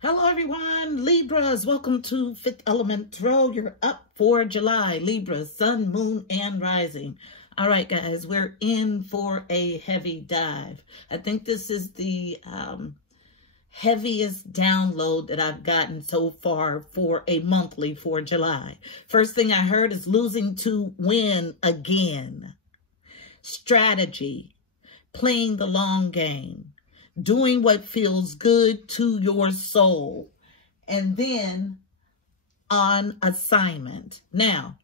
Hello everyone, Libras, welcome to Fifth Element Tarot. You're up for July, Libra, Sun, Moon, and Rising. All right, guys, we're in for a heavy dive. I think this is the heaviest download that I've gotten so far for a monthly for July. First thing I heard is losing to win again. Strategy, playing the long game. Doing what feels good to your soul. And then on assignment. Now,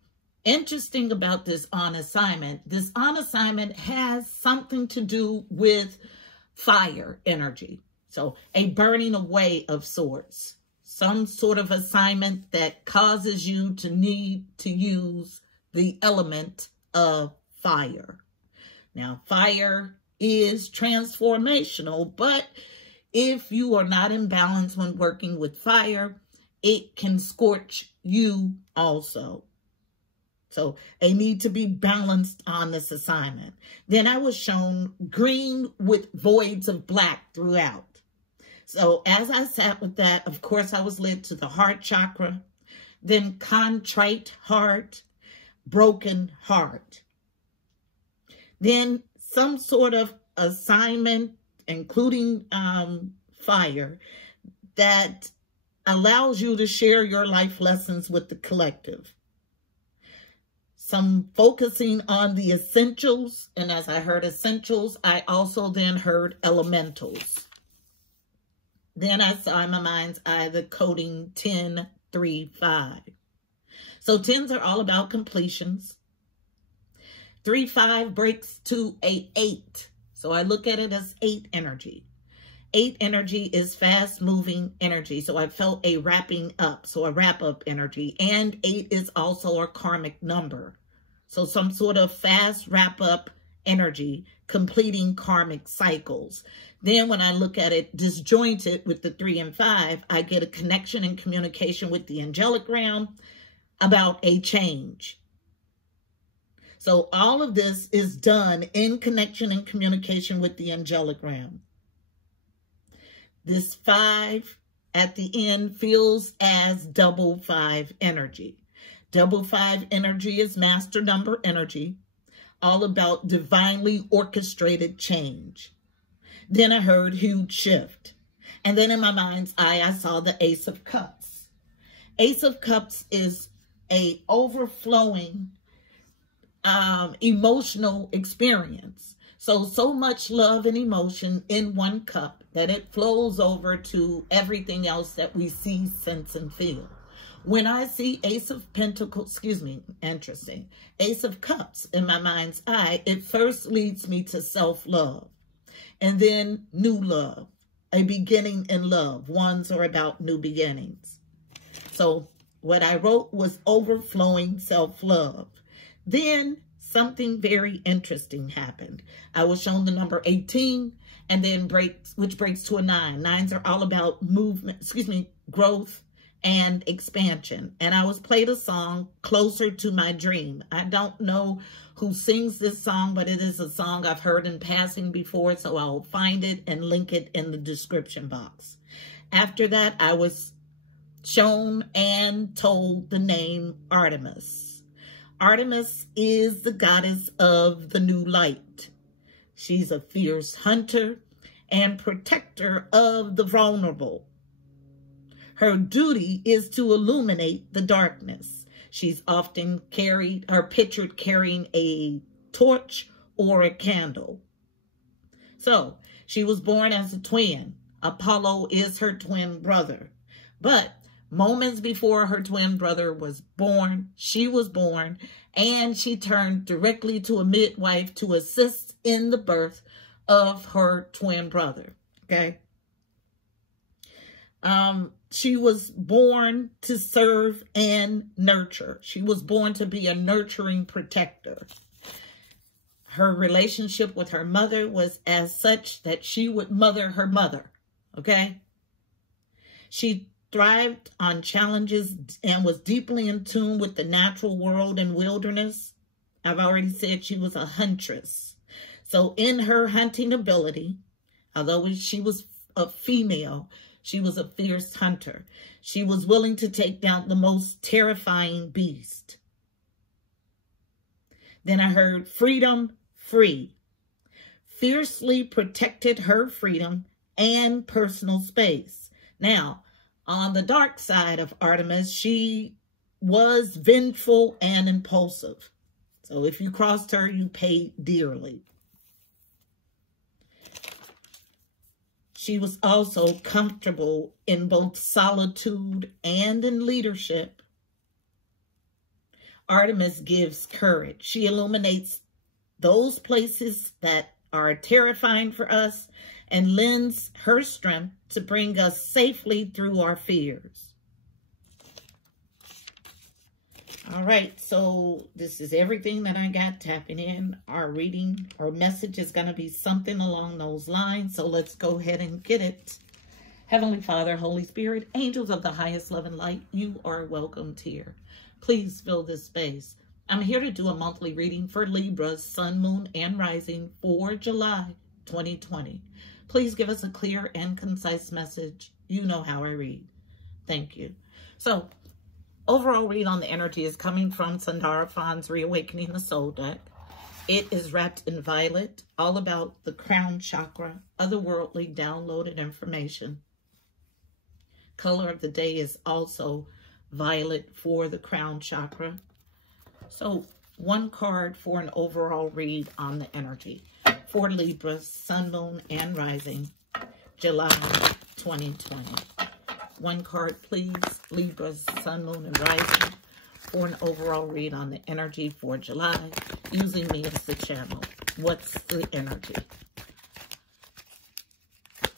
interesting about this on assignment has something to do with fire energy. So a burning away of sorts. Some sort of assignment that causes you to need to use the element of fire. Now, fire is transformational, but if you are not in balance when working with fire, it can scorch you also. So a need to be balanced on this assignment. Then I was shown green with voids of black throughout. So as I sat with that, of course, I was led to the heart chakra, then contrite heart, broken heart. Then some sort of assignment, including fire, that allows you to share your life lessons with the collective. Some focusing on the essentials, and as I heard essentials, I also then heard elementals. Then I saw in my mind's eye the coding 10, 3, 5. So 10s are all about completions. 3, 5 breaks to a 8. So I look at it as 8 energy. 8 energy is fast moving energy. So I felt a wrapping up. So a wrap up energy. And 8 is also a karmic number. So some sort of fast wrap up energy, completing karmic cycles. Then when I look at it disjointed with the 3 and 5, I get a connection and communication with the angelic realm about a change. So all of this is done in connection and communication with the angelic realm. This 5 at the end feels as double 5 energy. Double 5 energy is master number energy, all about divinely orchestrated change. Then I heard huge shift. And then in my mind's eye, I saw the Ace of Cups. Ace of Cups is a overflowing emotional experience. So much love and emotion in one cup that it flows over to everything else that we see, sense, and feel. When I see Ace of Pentacles, interesting, Ace of Cups in my mind's eye, it first leads me to self-love and then new love, a beginning in love. Ones are about new beginnings. So what I wrote was overflowing self-love. Then something very interesting happened. I was shown the number 18 and then which breaks to a 9. 9s are all about movement, growth and expansion. And I was played a song, Closer to My Dream. I don't know who sings this song, but it is a song I've heard in passing before, so I'll find it and link it in the description box. After that, I was shown and told the name Artemis. Artemis is the goddess of the new light. She's a fierce hunter and protector of the vulnerable. Her duty is to illuminate the darkness. She's often pictured carrying a torch or a candle. So she was born as a twin. Apollo is her twin brother. But moments before her twin brother was born, she was born, and she turned directly to a midwife to assist in the birth of her twin brother, okay? She was born to serve and nurture. She was born to be a nurturing protector. Her relationship with her mother was as such that she would mother her mother, okay? She thrived on challenges and was deeply in tune with the natural world and wilderness. I've already said she was a huntress. So in her hunting ability, although she was a female, She was a fierce hunter. She was willing to take down the most terrifying beast. Then I heard freedom, free. Fiercely protected her freedom and personal space. Now, on the dark side of Artemis, she was vengeful and impulsive. So if you crossed her, you paid dearly. She was also comfortable in both solitude and in leadership. Artemis gives courage. She illuminates those places that are terrifying for us and lends her strength to bring us safely through our fears. All right, so this is everything that I got tapping in. Our reading or message is going to be something along those lines. So let's go ahead and get it. Heavenly Father, Holy Spirit, angels of the highest love and light, you are welcomed here. Please fill this space. I'm here to do a monthly reading for Libra's Sun, Moon, and Rising for July 2020. Please give us a clear and concise message. You know how I read. Thank you. So, overall read on the energy is coming from Sandara Fahn's Reawakening the Soul deck. It is wrapped in violet, all about the crown chakra, otherworldly downloaded information. Color of the day is also violet for the crown chakra. So, one card for an overall read on the energy for Libra, Sun, Moon, and Rising, July 2020. One card, please. Libra's Sun, Moon, and Rising for an overall read on the energy for July, using me as the channel. What's the energy?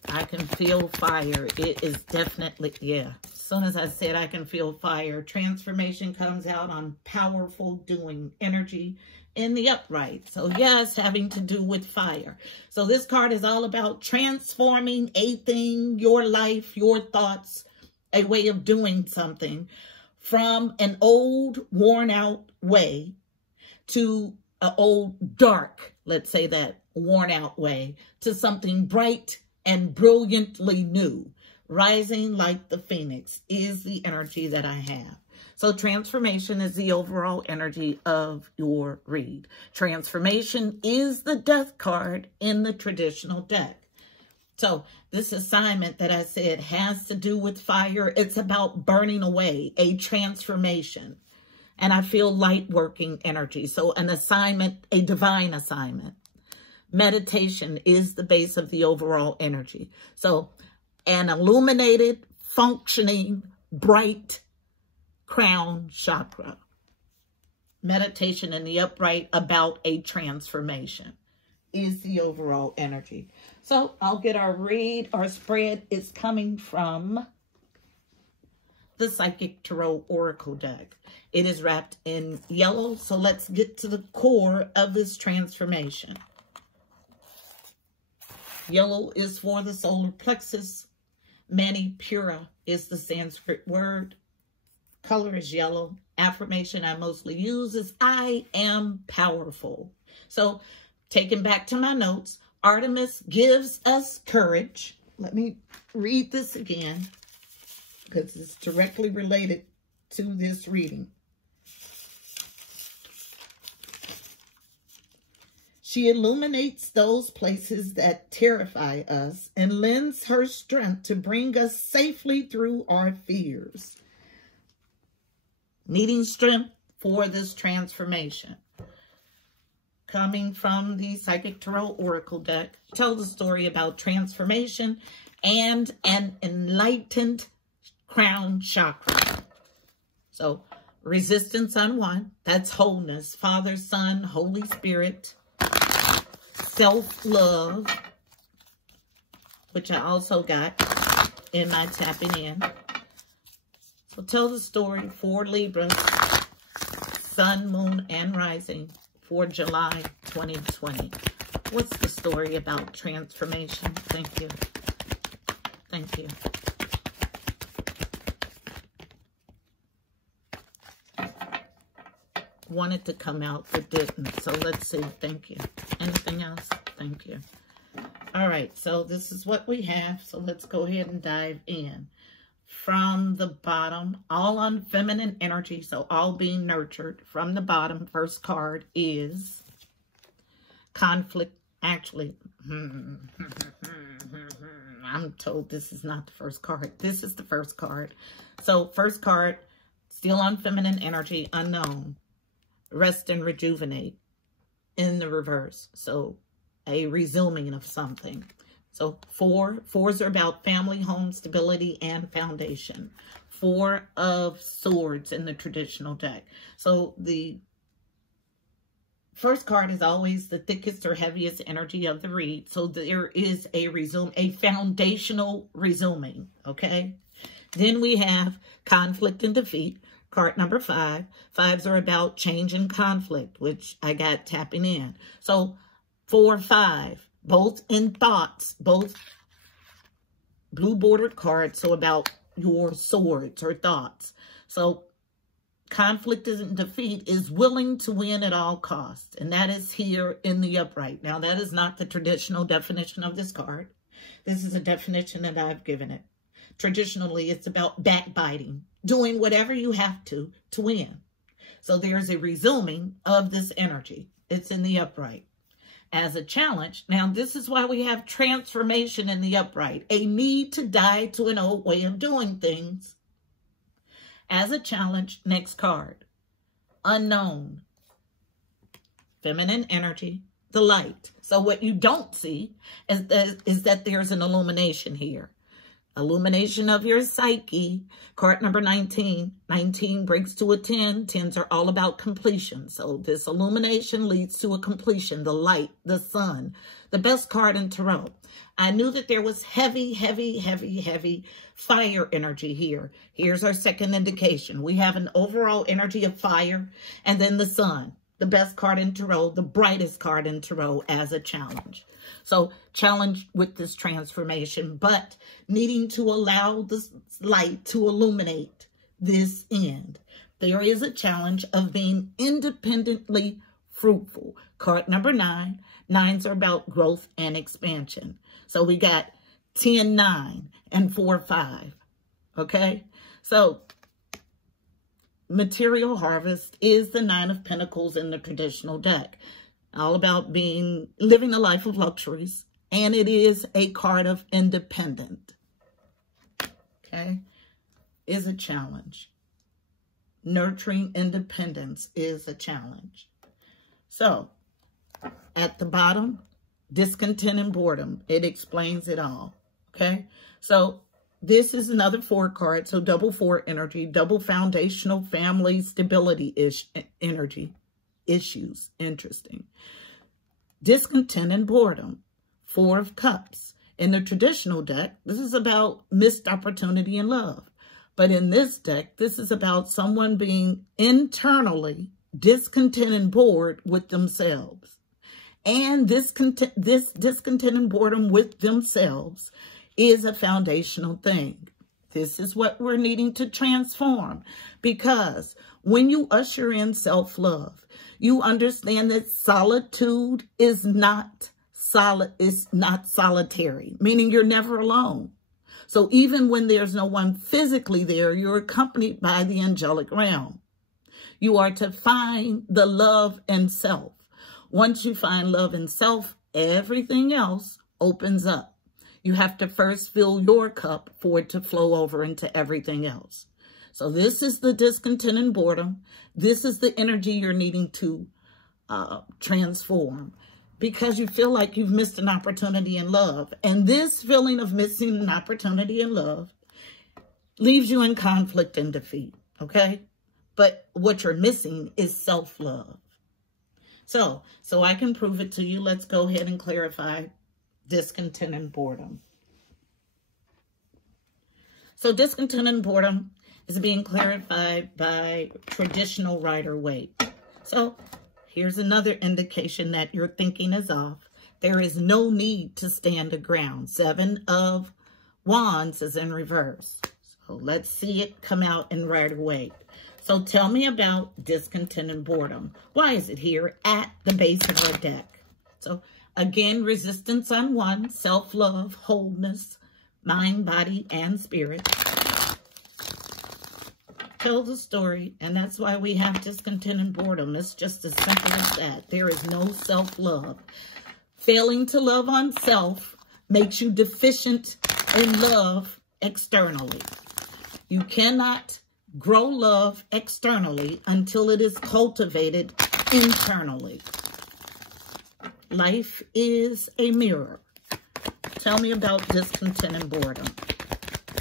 I can feel fire. It is definitely, yeah. As soon as I said I can feel fire, transformation comes out on powerful doing energy in the upright. So yes, having to do with fire. So this card is all about transforming a thing, your life, your thoughts, a way of doing something from an old, worn out way to an old, dark, let's say that, worn out way, to something bright and brilliantly new. Rising like the phoenix is the energy that I have. So transformation is the overall energy of your read. Transformation is the death card in the traditional deck. So this assignment that I said has to do with fire. It's about burning away, a transformation. And I feel light working energy. So an assignment, a divine assignment. Meditation is the base of the overall energy. So an illuminated, functioning, bright crown chakra. Meditation in the upright about a transformation is the overall energy. So I'll get our read. Our spread is coming from the Psychic Tarot Oracle deck. It is wrapped in yellow. So let's get to the core of this transformation. Yellow is for the solar plexus. Mani Pura is the Sanskrit word. Color is yellow. Affirmation I mostly use is I am powerful. So taking back to my notes, Artemis gives us courage. Let me read this again because it's directly related to this reading. She illuminates those places that terrify us and lends her strength to bring us safely through our fears. Needing strength for this transformation. Coming from the Psychic Tarot Oracle deck, tells a story about transformation and an enlightened crown chakra. So, resistance on one, that's wholeness. Father, Son, Holy Spirit. Self-love, which I also got in my tapping in. So tell the story for Libra, Sun, Moon, and Rising for July 2020. What's the story about transformation? Thank you. Thank you. Wanted to come out but didn't, so let's see. Thank you. Anything else? Thank you. All right, so this is what we have. So let's go ahead and dive in. From the bottom, all on feminine energy, so all being nurtured. From the bottom, first card is conflict. Actually, I'm told this is not the first card. This is the first card. So first card, still on feminine energy, unknown. Rest and rejuvenate in the reverse. So a resuming of something. So fours are about family, home, stability, and foundation. Four of Swords in the traditional deck. So the first card is always the thickest or heaviest energy of the read. So there is a foundational resuming, okay? Then we have conflict and defeat, card number 5. Fives are about change and conflict, which I got tapping in. So 4, 5, both in thoughts, both blue bordered cards, so about your swords or thoughts. So conflict and defeat is willing to win at all costs, and that is here in the upright. Now, that is not the traditional definition of this card. This is a definition that I've given it. Traditionally, it's about backbiting, doing whatever you have to win. So there's a resuming of this energy. It's in the upright. As a challenge, now this is why we have transformation in the upright, a need to die to an old way of doing things. As a challenge, next card, unknown, feminine energy, the light. So what you don't see is that there's an illumination here. Illumination of your psyche. Card number 19. 19 breaks to a 10. 10s are all about completion. So this illumination leads to a completion. The light, the sun, the best card in tarot. I knew that there was heavy, heavy, heavy, heavy fire energy here. Here's our second indication. We have an overall energy of fire and then the sun, the best card in tarot, the brightest card in tarot as a challenge. So challenge with this transformation, but needing to allow this light to illuminate this end. There is a challenge of being independently fruitful. Card number 9. 9s are about growth and expansion. So we got 10, 9, and 4, 5. Okay? So material harvest is the 9 of Pentacles in the traditional deck. All about living a life of luxuries. And it is a card of independent. Okay? Is a challenge. Nurturing independence is a challenge. So, at the bottom, discontent and boredom. It explains it all. Okay? So, this is another 4 card. So, double 4 energy. Double foundational family stability energy. Issues. Interesting. Discontent and boredom. 4 of Cups. In the traditional deck, this is about missed opportunity in love. But in this deck, this is about someone being internally discontent and bored with themselves. And this discontent and boredom with themselves is a foundational thing. This is what we're needing to transform, because when you usher in self-love, you understand that solitude is not solitary, meaning you're never alone. So even when there's no one physically there, you're accompanied by the angelic realm. You are to find the love in self. Once you find love in self, everything else opens up. You have to first fill your cup for it to flow over into everything else. So this is the discontent and boredom. This is the energy you're needing to transform, because you feel like you've missed an opportunity in love. And this feeling of missing an opportunity in love leaves you in conflict and defeat, okay? But what you're missing is self-love. So I can prove it to you. Let's go ahead and clarify discontent and boredom. So discontent and boredom is being clarified by traditional Rider-Waite. So here's another indication that your thinking is off. There is no need to stand a ground. 7 of Wands is in reverse. So let's see it come out in Rider-Waite. So tell me about discontent and boredom. Why is it here at the base of our deck? So Again, resistance on 1, self-love, wholeness, mind, body, and spirit. Tell the story, and that's why we have discontent and boredom. It's just as simple as that. There is no self-love. Failing to love on self makes you deficient in love externally. You cannot grow love externally until it is cultivated internally. Life is a mirror. Tell me about discontent and boredom.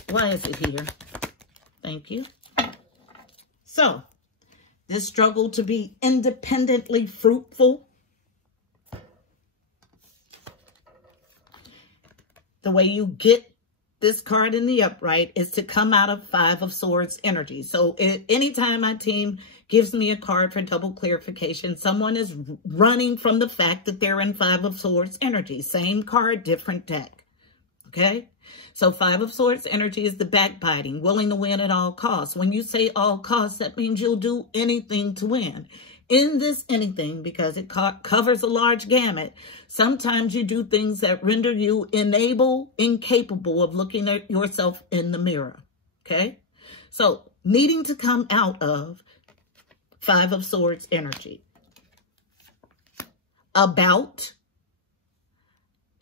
Why is it here? Thank you. So, this struggle to be independently fruitful. The way you get this card in the upright is to come out of 5 of Swords energy. So, anytime my team gives me a card for double clarification, someone is running from the fact that they're in 5 of Swords energy. Same card, different deck. Okay? So 5 of Swords energy is the backbiting, willing to win at all costs. When you say all costs, that means you'll do anything to win. In this anything, because it covers a large gamut, sometimes you do things that render you incapable of looking at yourself in the mirror. Okay? So needing to come out of 5 of Swords energy. About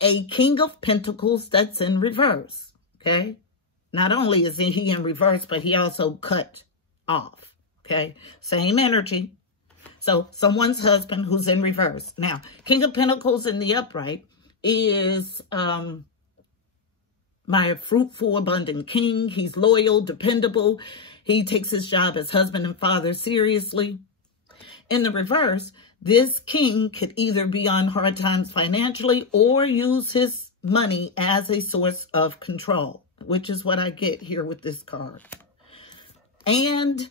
a King of Pentacles that's in reverse, okay? Not only is he in reverse, but he also cut off, okay? Same energy. So someone's husband who's in reverse. Now, King of Pentacles in the upright is my fruitful, abundant king. He's loyal, dependable. He takes his job as husband and father seriously. In the reverse, this king could either be on hard times financially or use his money as a source of control, which is what I get here with this card. And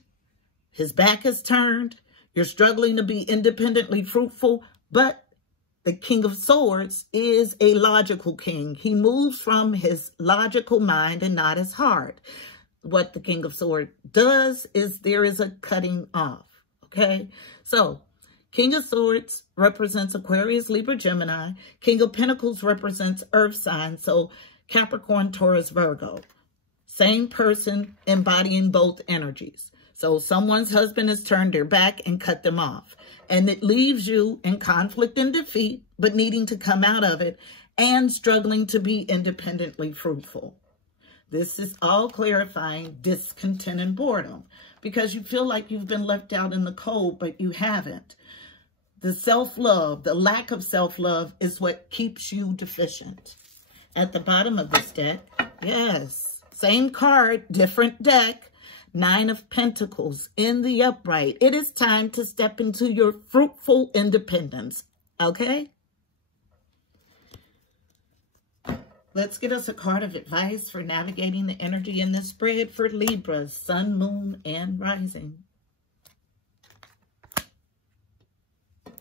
his back is turned. You're struggling to be independently fruitful, but the King of Swords is a logical king. He moves from his logical mind and not his heart. What the King of Swords does is there is a cutting off, okay? So, King of Swords represents Aquarius, Libra, Gemini. King of Pentacles represents Earth signs, so Capricorn, Taurus, Virgo. Same person embodying both energies. So someone's husband has turned their back and cut them off. And it leaves you in conflict and defeat, but needing to come out of it and struggling to be independently fruitful. This is all clarifying discontent and boredom because you feel like you've been left out in the cold, but you haven't. The self-love, the lack of self-love is what keeps you deficient. At the bottom of this deck, yes, same card, different deck, 9 of Pentacles in the upright. It is time to step into your fruitful independence, okay? Let's get us a card of advice for navigating the energy in this spread for Libra, Sun, Moon, and Rising.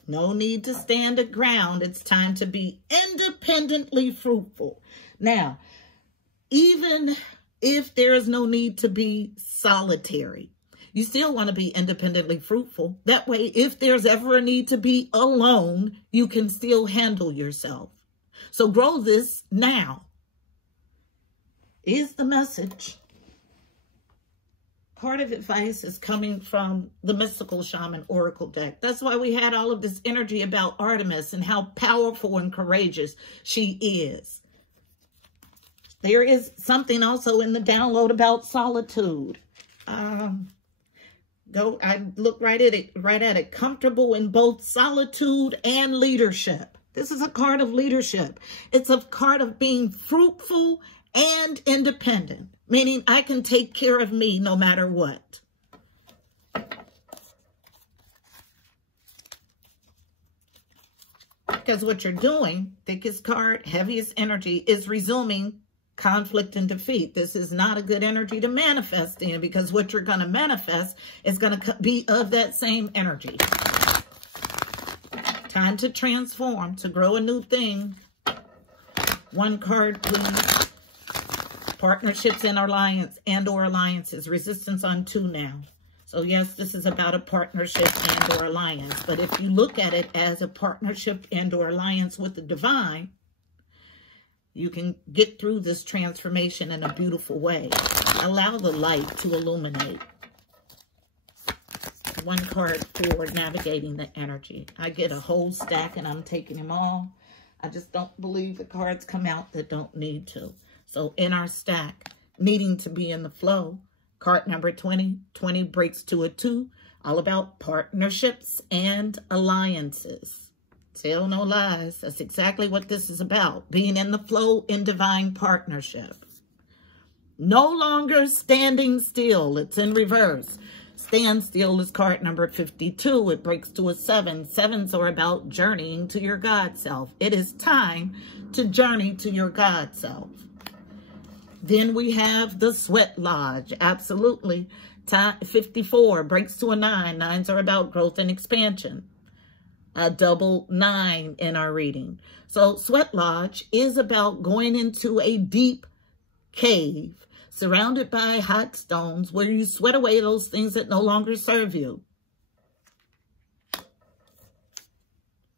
No need to stand a ground. It's time to be independently fruitful. Now, even if there is no need to be solitary, you still want to be independently fruitful. That way, if there's ever a need to be alone, you can still handle yourself. So grow this now is the message. Card of advice is coming from the Mystical Shaman Oracle deck. That's why we had all of this energy about Artemis and how powerful and courageous she is. There is something also in the download about solitude. I look right at it. Comfortable in both solitude and leadership. This is a card of leadership. It's a card of being fruitful and independent, meaning I can take care of me no matter what. Because what you're doing, thickest card, heaviest energy, is resuming conflict and defeat. This is not a good energy to manifest in because what you're going to manifest is going to be of that same energy. Time to transform, to grow a new thing. One card, please. Partnerships and or alliances. Resistance on 2 now. So yes, this is about a partnership and or alliance. But if you look at it as a partnership and or alliance with the divine, you can get through this transformation in a beautiful way. Allow the light to illuminate. One card for navigating the energy. I get a whole stack and I'm taking them all. I just don't believe the cards come out that don't need to. So in our stack, needing to be in the flow, card number 20. 20 breaks to a 2. All about partnerships and alliances. Tell no lies. That's exactly what this is about. Being in the flow in divine partnership. No longer standing still. It's in reverse. Stand still is card number 52. It breaks to a 7. 7s are about journeying to your God self. It is time to journey to your God self. Then we have the Sweat Lodge. Absolutely. 54 breaks to a 9. 9s are about growth and expansion. A double 9 in our reading. So Sweat Lodge is about going into a deep cave surrounded by hot stones where you sweat away those things that no longer serve you.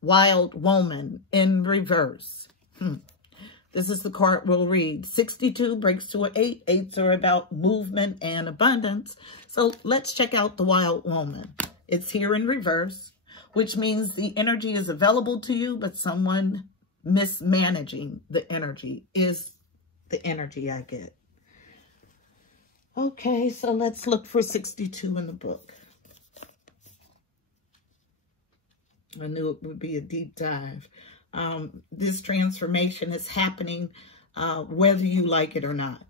Wild Woman in reverse. This is the card we'll read. 62 breaks to an 8. 8s are about movement and abundance. So let's check out the Wild Woman. It's here in reverse, which means the energy is available to you, but someone mismanaging the energy is the energy I get. Okay, so let's look for 62 in the book. I knew it would be a deep dive. This transformation is happening whether you like it or not.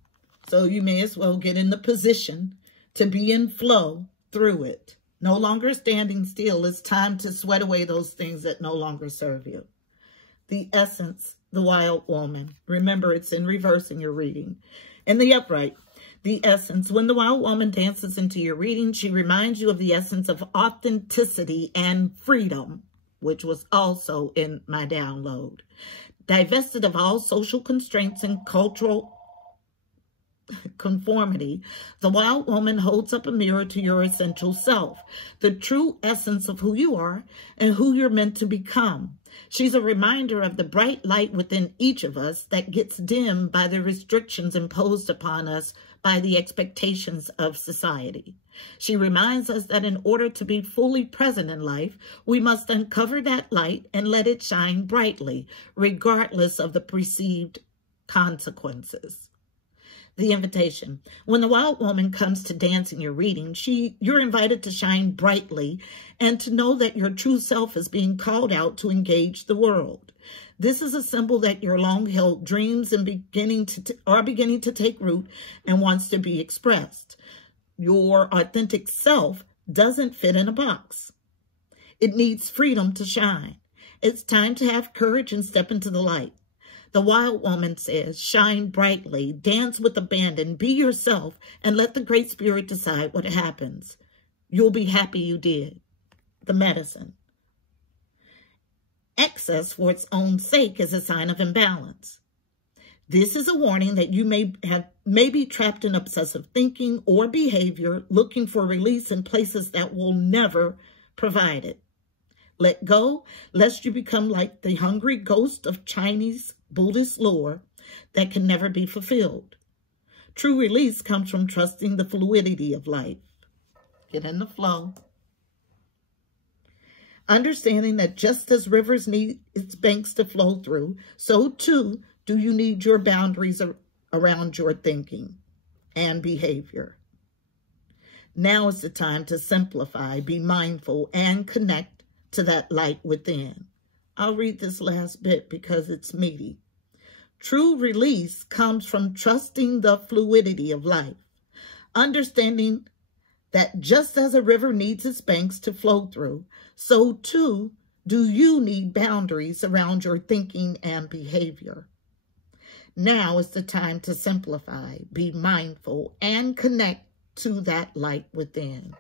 So you may as well get in the position to be in flow through it. No longer standing still. It's time to sweat away those things that no longer serve you. The Essence, the Wild Woman. Remember, it's in reverse in your reading. In the upright, the Essence. When the Wild Woman dances into your reading, she reminds you of the essence of authenticity and freedom, which was also in my download. Divested of all social constraints and cultural conformity, the Wild Woman holds up a mirror to your essential self, the true essence of who you are and who you're meant to become. She's a reminder of the bright light within each of us that gets dimmed by the restrictions imposed upon us by the expectations of society. She reminds us that in order to be fully present in life, we must uncover that light and let it shine brightly, regardless of the perceived consequences. The invitation. When the Wild Woman comes to dance in your reading, you're invited to shine brightly and to know that your true self is being called out to engage the world. This is a symbol that your long-held dreams are beginning to take root and wants to be expressed. Your authentic self doesn't fit in a box. It needs freedom to shine. It's time to have courage and step into the light. The Wild Woman says, shine brightly, dance with abandon, be yourself, and let the Great Spirit decide what happens. You'll be happy you did. The Medicine. Excess for its own sake is a sign of imbalance. This is a warning that you may be trapped in obsessive thinking or behavior, looking for release in places that will never provide it. Let go, lest you become like the hungry ghost of Chinese Buddhist lore that can never be fulfilled. True release comes from trusting the fluidity of life. Get in the flow. Understanding that just as rivers need its banks to flow through, so too do you need your boundaries around your thinking and behavior. Now is the time to simplify, be mindful, and connect to that light within. I'll read this last bit because it's meaty. True release comes from trusting the fluidity of life, understanding that just as a river needs its banks to flow through, so too do you need boundaries around your thinking and behavior. Now is the time to simplify, be mindful, and connect to that light within.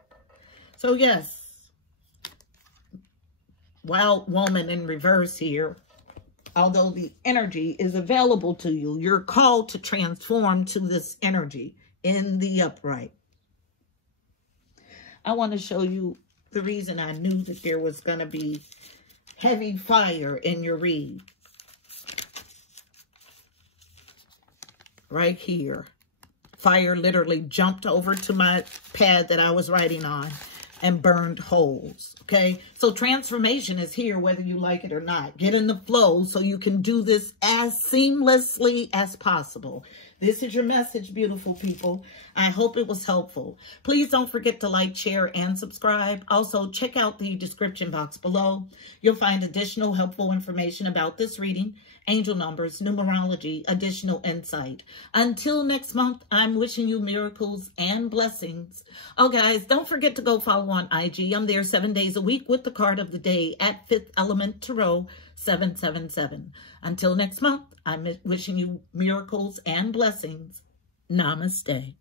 So yes, Wild Woman in reverse here. Although the energy is available to you, you're called to transform to this energy in the upright. I want to show you the reason I knew that there was going to be heavy fire in your read. Right here. Fire literally jumped over to my pad that I was writing on and burned holes, okay? So transformation is here whether you like it or not. Get in the flow so you can do this as seamlessly as possible. This is your message, beautiful people. I hope it was helpful. Please don't forget to like, share, and subscribe. Also, check out the description box below. You'll find additional helpful information about this reading, angel numbers, numerology, additional insight. Until next month, I'm wishing you miracles and blessings. Oh, guys, don't forget to go follow on IG. I'm there 7 days a week with the card of the day at 5th Element Tarot 777. Until next month, I'm wishing you miracles and blessings. Namaste.